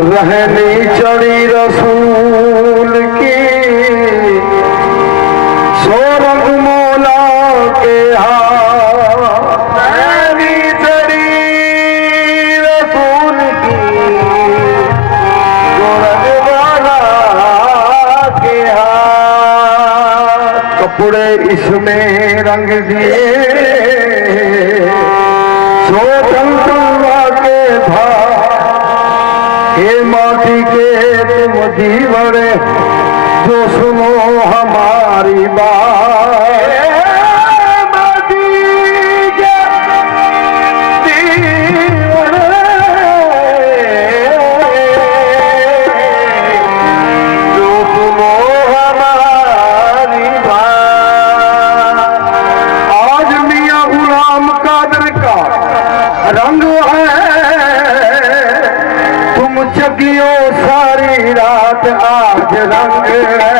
रहनी चढ़ी रसूल की सोरग मौला के रहनी चढ़ी रसूल की सोरग मौला के कपड़े इसमें रंग दिए सो चंदवा के भा हे माटी के तुम दीवारे जो सुनो हमारी बात माटी के दीवारे जो सुनो हमारी बात। आज मियां गुलाम कादर का रंग है जगियो सारी रात आज रंग है